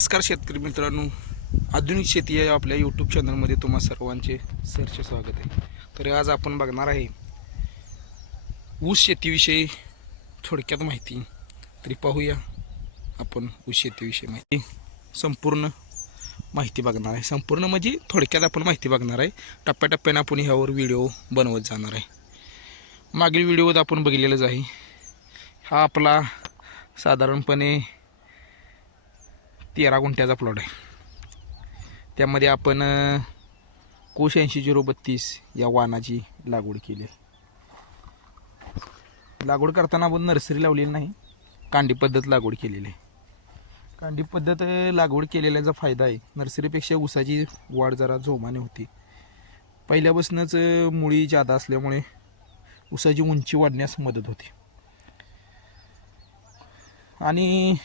नमस्कार शेतकरी मित्रांनो, आधुनिक शेती या आपल्या यूट्यूब चॅनलमध्ये तुम्हा सर्वांचे सहर्ष स्वागत आहे. तर आज आपण बघणार आहे ऊस शेतीविषयी थोडक्यात माहिती. तरी पाहूया आपण ऊस शेतीविषयी माहिती. संपूर्ण माहिती बघणार आहे. संपूर्ण म्हणजे थोडक्यात आपण माहिती बघणार आहे. टप्प्याटप्प्याने आपण ह्यावर व्हिडिओ बनवत जाणार आहे. मागील व्हिडिओत आपण बघितलेलंच आहे. हा आपला साधारणपणे 13 गुंठ्याचा प्लॉट आहे. त्यामध्ये आपण कोश 80-032 या वाणाची लागवड केली आहे. लागवड करताना आपण नर्सरी लावलेली नाही, कांडी पद्धत लागवड केलेली आहे. कांडी पद्धत लागवड केलेल्याचा फायदा आहे, नर्सरीपेक्षा ऊसाची वाढ जरा जोमाने होती. पहिल्यापासूनच मुळी जादा असल्यामुळे ऊसाची उंची वाढण्यास मदत होते. आणि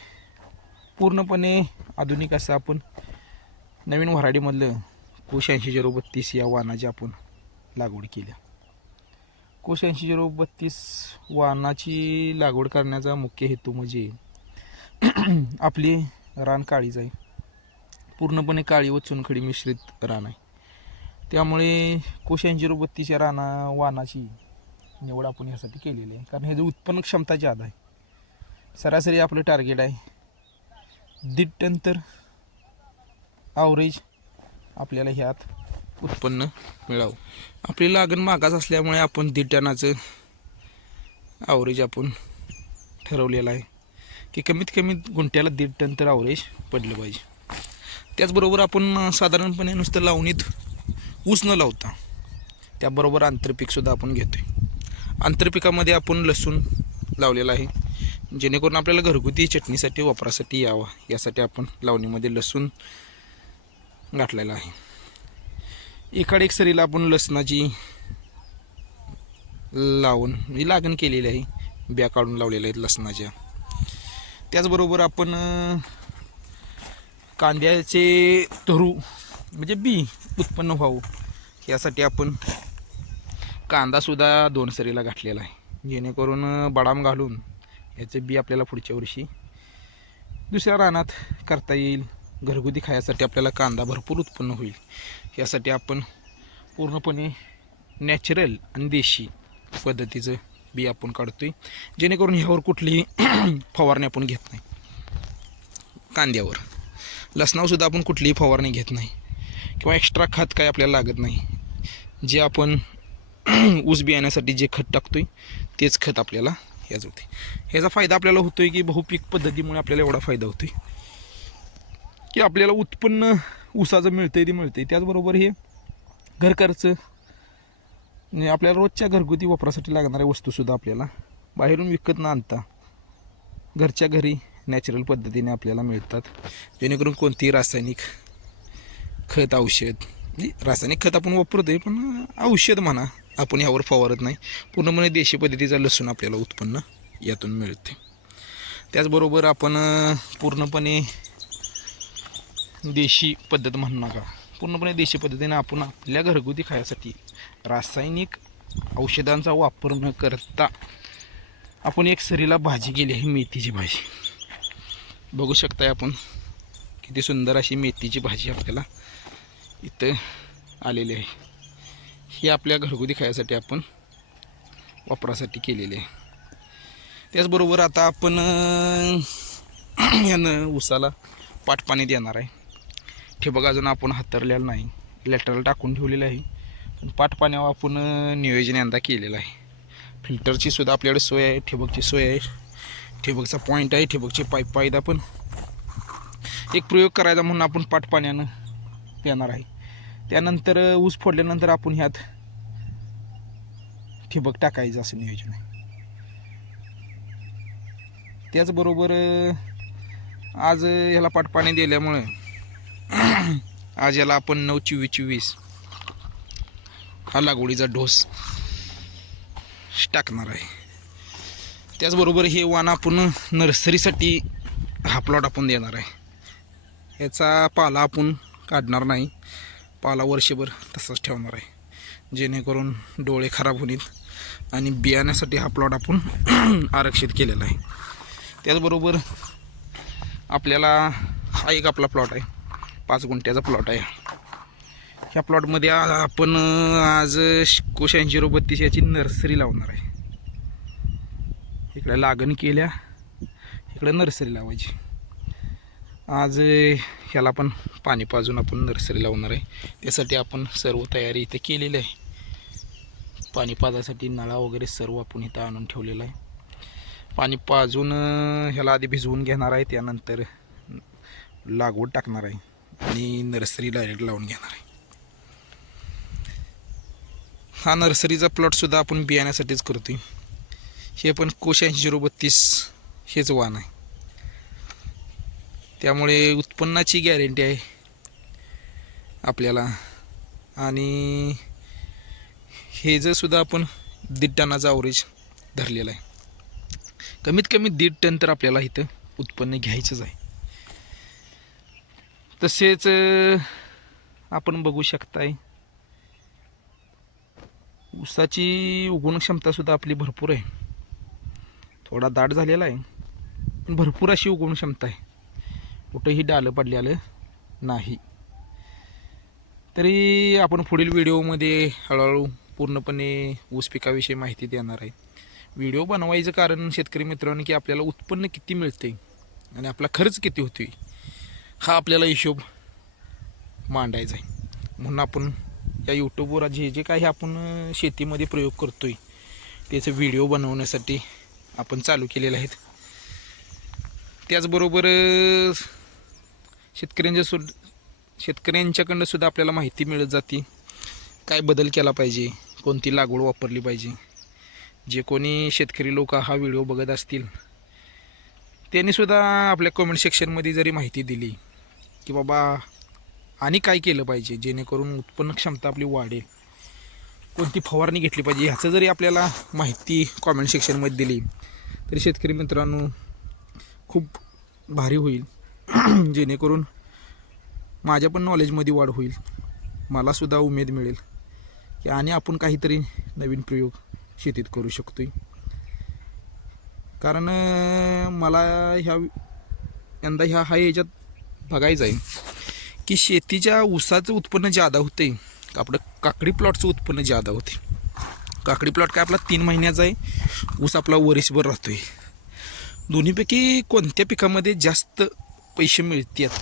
पूर्णपणे आधुनिक असं आपण नवीन व्हरायटीमधलं कोश 80-032 या वाणाची आपण लागवड केली. कोश 80-032 वाणाची लागवड करण्याचा मुख्य हेतू म्हणजे आपली रान काळीच आहे, पूर्णपणे काळी व चुनखडी मिश्रित रान आहे. त्यामुळे कोश 80-032 या वाणाची निवड आपण यासाठी केलेली आहे, कारण ह्याचं उत्पन्न क्षमता जादा आहे. सरासरी आपलं टार्गेट आहे 1.5 टन तर ॲव्हरेज आपल्याला ह्यात उत्पन्न मिळावं. आपली लागण मागास असल्यामुळे आपण 1.5 टनाचं ॲव्हरेज आपण ठरवलेलं आहे की कमीत कमी गुंठ्याला 1.5 टन तर ॲव्हरेज पडलं पाहिजे. त्याचबरोबर आपण साधारणपणे नुसतं लावणीत ऊस न लावता त्याबरोबर आंतरपीकसुद्धा आपण घेतो आहे. आंतरपिकामध्ये आपण लसूण लावलेला आहे, जेणेकरून आपल्याला घरगुती चटणीसाठी वापरासाठी यावा यासाठी आपण लावणीमध्ये लसूण गाठलेला आहे. एकाड एक सरीला आपण लसणाची लागण केलेली आहे, बिया काढून लावलेल्या आहेत लसणाच्या. त्याचबरोबर आपण कांद्याचे तरू म्हणजे बी उत्पन्न व्हावं यासाठी आपण कांदासुद्धा 2 सरीला गाठलेला आहे, जेणेकरून बडाम घालून याचं बी आपल्याला पुढच्या वर्षी दुसऱ्या रानात करता येईल. घरगुती खाण्यासाठी आपल्याला कांदा भरपूर उत्पन्न होईल यासाठी आपण पूर्णपणे नॅचरल आणि देशी पद्धतीचं बी आपण काढतोय, जेणेकरून ह्यावर कुठलीही फवारणी आपण घेत नाही. कांद्यावर लसणावरसुद्धा आपण कुठलीही फवारणी घेत नाही किंवा एक्स्ट्रा खत काय आपल्याला लागत नाही. जे आपण ऊस बियाण्यासाठी जे खत टाकतोय तेच खत आपल्याला ह्याच होते. ह्याचा फायदा आपल्याला होतोय की बहुपीक पद्धतीमुळे आपल्याला एवढा फायदा होतोय की आपल्याला उत्पन्न ऊसाचं मिळतंय ते मिळतंय. त्याचबरोबर हे घर खर्च म्हणजे आपल्याला रोजच्या घरगुती वापरासाठी लागणाऱ्या वस्तूसुद्धा आपल्याला बाहेरून विकत न आणता घरच्या घरी नॅचरल पद्धतीने आपल्याला मिळतात, जेणेकरून कोणतीही रासायनिक खत औषध म्हणजे रासायनिक खत आपण वापरतोय पण औषध म्हणा आपण ह्यावर फवारत नाही. पूर्णपणे देशी पद्धतीचा लसूण आपल्याला उत्पन्न यातून मिळते. त्याचबरोबर आपण पूर्णपणे देशी पद्धत म्हणू नका, पूर्णपणे देशी पद्धतीने आपण आपल्या घरगुती खाण्यासाठी रासायनिक औषधांचा वापर न करता आपण एक सरीला भाजी केली आहे, मेथीची भाजी. बघू शकताय आपण किती सुंदर अशी मेथीची भाजी आपल्याला इथं आलेली आहे. ही आपल्या घरगुती खाण्यासाठी आपण वापरासाठी केलेली आहे. त्याचबरोबर आता आपण यानं ऊसाला पाटपाणी देणार आहे. ठिबक अजून आपण हातरलेलं नाही, लेटरल टाकून ठेवलेलं आहे, पण पाटपाण्यावर आपण नियोजन यंदा केलेलं आहे. फिल्टरची सुद्धा आपल्याकडे सोय आहे, ठिबकची सोय आहे, ठिबकचा पॉईंट आहे, ठिबकचे पाईप आहेत. आपण एक प्रयोग करायचा म्हणून आपण पाटपाण्यानं देणार आहे. त्यानंतर ऊस फोडल्यानंतर आपण ह्यात ठिबक टाकायचं असं नियोजन आहे. त्याचबरोबर आज ह्याला पाटपाणी दिल्यामुळे आज याला आपण 9-24-24 हा लागवडीचा डोस टाकणार आहे. त्याचबरोबर हे वाण आपण नर्सरीसाठी हा प्लॉट आपण देणार आहे. याचा पाला आपण काढणार नाही, पाला वर्षभर तसाच ठेवणार आहे, जेणेकरून डोळे खराब होतील आणि बियाण्यासाठी हा प्लॉट आपण आरक्षित केलेला आहे. त्याचबरोबर आपल्याला हा एक आपला प्लॉट आहे, 5 गुंठ्याचा प्लॉट आहे. ह्या प्लॉटमध्ये आपण आज कोश 8032 याची नर्सरी लावणार आहे. इकडे लागण केल्या, इकडे नर्सरी लावायची. आज ह्याला पण पाणी पाजून आपण नर्सरी लावणार आहे. त्यासाठी आपण सर्व तयारी इथे केलेली आहे. पाणी पाजासाठी नळा वगैरे सर्व आपण इथं आणून ठेवलेला आहे. पाणी पाजून ह्याला आधी भिजवून घेणार आहे, त्यानंतर लागवड टाकणार आहे आणि नर्सरी डायरेक्ट लावून घेणार आहे. हा नर्सरीचा प्लॉटसुद्धा आपण बियाण्यासाठीच करतोय. हे पण कोश 8032 हेच वाण आहे, त्यामुळे उत्पन्नाची गॅरंटी आहे आपल्याला. आणि हे जर सुद्धा आपण 1.5 टनाचा ॲव्हरेज धरलेला आहे. कमीत कमी 1.5 टन तर आपल्याला इथं उत्पन्न घ्यायचंच आहे. तसेच आपण बघू शकताय ऊसाची उगवण क्षमतासुद्धा आपली भरपूर आहे. थोडा दाट झालेला आहे, पण भरपूर अशी उगवण क्षमता आहे. कुठंही डालं पडलेलं नाही. तरी आपण पुढील व्हिडिओमध्ये हळूहळू पूर्णपणे ऊस पिकाविषयी माहिती देणार आहे. व्हिडिओ बनवायचं कारण शेतकरी मित्रांनो की आपल्याला उत्पन्न किती मिळते आणि आपला खर्च किती होतोय हा आपल्याला हिशोब मांडायचा आहे. म्हणून आपण या यूट्यूबवर जे जे काही आपण शेतीमध्ये प्रयोग करतोय त्याचे व्हिडिओ बनवण्यासाठी आपण चालू केलेले आहेत. त्याचबरोबर शेतकऱ्यांच्याकडनं सुद्धा आपल्याला माहिती मिळत जाते, काय बदल केला पाहिजे, कोणती लागवड वापरली पाहिजे. जे कोणी शेतकरी लोक हा व्हिडिओ बघत असतील त्यांनीसुद्धा आपल्या कमेंट सेक्शनमध्ये जरी माहिती दिली की बाबा आणि काय केलं पाहिजे जेणेकरून उत्पन्न क्षमता आपली वाढेल, कोणती फवारणी घेतली पाहिजे, ह्याचं जरी आपल्याला माहिती कमेंट सेक्शनमध्ये दिली तरी शेतकरी मित्रांनो खूप भारी होईल. जेणेकरून माझ्या पण नॉलेजमध्ये वाढ होईल, मलासुद्धा उमेद मिळेल की आणि आपण काहीतरी नवीन प्रयोग शेतीत करू शकतोय. कारण मला यंदा ह्याच्यात बघायचं आहे की शेतीच्या ऊसाचं उत्पन्न जादा होते, आपलं काकडी प्लॉटचं उत्पन्न जादा होते. काकडी प्लॉट काय आपला 3 महिन्याचा आहे, ऊस आपला वर्षभर राहतोय. दोन्हीपैकी कोणत्या पिकामध्ये जास्त पैसे मिळतात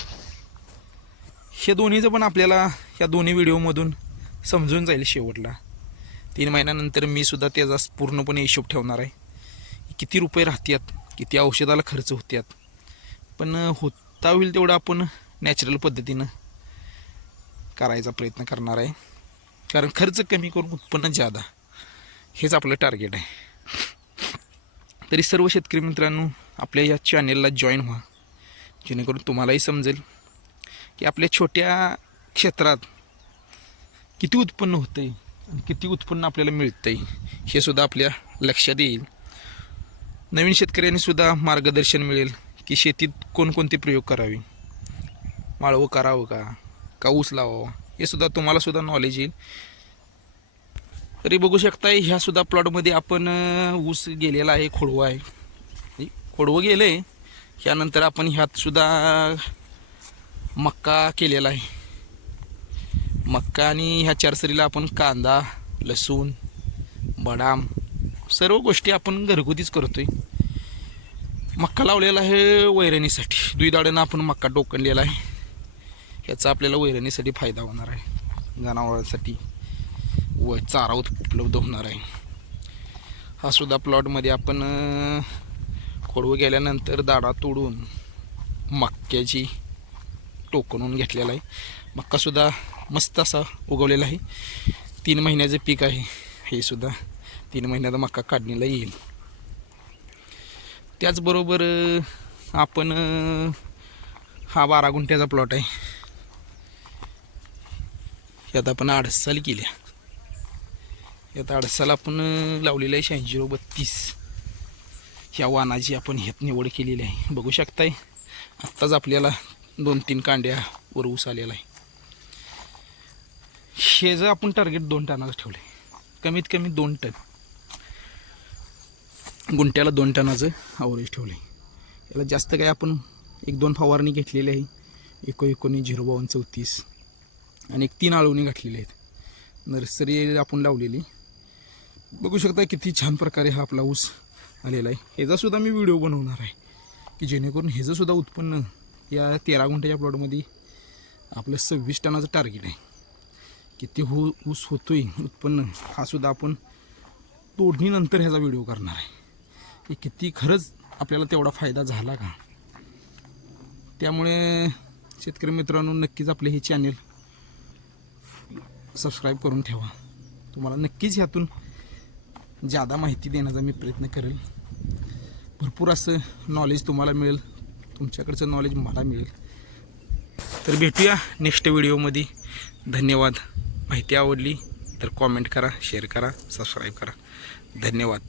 हे दोन्हीचं पण आपल्याला ह्या दोन्ही व्हिडिओमधून समजून जाईल. शेवटला 3 महिन्यानंतर मी सुद्धा त्याचा पूर्णपणे हिशोब ठेवणार आहे. किती रुपये राहतात, किती औषधाला खर्च होतात, पण होता होईल तेवढं आपण नॅचरल पद्धतीनं करायचा प्रयत्न करणार आहे. कारण खर्च कमी करून उत्पन्न जादा हेच आपलं टार्गेट आहे. तरी सर्व शेतकरी मित्रांनो आपल्या या चॅनेलला जॉईन व्हा, जेणेकरून तुम्हालाही समजेल की आपल्या छोट्या क्षेत्रात किती उत्पन्न होतं आहे आणि किती उत्पन्न आपल्याला मिळतं आहे हे सुद्धा आपल्या लक्षात येईल. नवीन शेतकऱ्यांनीसुद्धा मार्गदर्शन मिळेल की शेतीत कोणकोणते प्रयोग करावे, माळवं करावं का ऊस लावावा हे सुद्धा तुम्हालासुद्धा नॉलेज येईल. तरी बघू शकताय ह्यासुद्धा प्लॉटमध्ये आपण ऊस गेलेला आहे, खोडवं आहे, खोडवं गेलं आहे. ह्यानंतर आपण ह्यातसुद्धा मक्का केलेला आहे. मक्का आणि ह्या चारसरीला आपण कांदा, लसूण, बदाम सर्व गोष्टी आपण घरगुतीच करतोय. मक्का लावलेला आहे वैरणीसाठी, द्विदाड्यानं आपण मक्का टोकणलेला आहे. ह्याचा आपल्याला वैरणीसाठी फायदा होणार आहे, जनावरांसाठी व चारा उपलब्ध होणार आहे. हा सुद्धा प्लॉटमध्ये आपण खोडवं गेल्यानंतर दाडा तोडून मक्याची टोकणून घेतलेला आहे. मक्कासुद्धा मस्त असा उगवलेला आहे. 3 महिन्याचं पीक आहे हे सुद्धा. 3 महिन्याचा मक्का काढणीला येईल. त्याचबरोबर आपण हा 12 गुंठ्याचा प्लॉट आहे. यात आपण 8 साल केल्या. यात 8 साल आपण लावलेलं आहे 8032 ह्या वाणाची आपण ह्यात निवड केलेली आहे. बघू शकताय आत्ताच आपल्याला 2-3 कांड्या वर ऊस आलेला आहे. हे जर आपण टार्गेट 2 टनाचं ठेवलं आहे, कमीत कमी 2 टन गुंट्याला 2 टनाचं ॲव्हरेज ठेवलं आहे. याला जास्त काय आपण 1-2 फवारणी घेतलेली आहे. 19-052-34 आणि 3 आळवणी घातलेली आहेत. नर्सरी आपण लावलेली बघू शकता किती छान प्रकारे हा आपला ऊस आलेला आहे. ह्याचासुद्धा मी व्हिडिओ बनवणार आहे की जेणेकरून ह्याचंसुद्धा उत्पन्न या 13 गुंठ्याच्या प्लॉटमध्ये आपलं 26 टनाचं टार्गेट आहे. किती ऊस होतोय उत्पन्न हा सुद्धा आपण तोडणीनंतर ह्याचा व्हिडिओ करणार आहे की किती खरंच आपल्याला तेवढा फायदा झाला का. त्यामुळे शेतकरी मित्रांनो नक्कीच आपले हे चॅनल सबस्क्राईब करून ठेवा. तुम्हाला नक्कीच ह्यातून जादा माहिती देण्याचा मी प्रयत्न करेल. भरपूर असं नॉलेज तुम्हाला मिळेल, तुमच्याकडचं नॉलेज मला मिळेल. तर भेटूया नेक्स्ट व्हिडिओमध्ये. धन्यवाद. माहिती आवडली तर कॉमेंट करा, शेअर करा, सबस्क्राईब करा. धन्यवाद.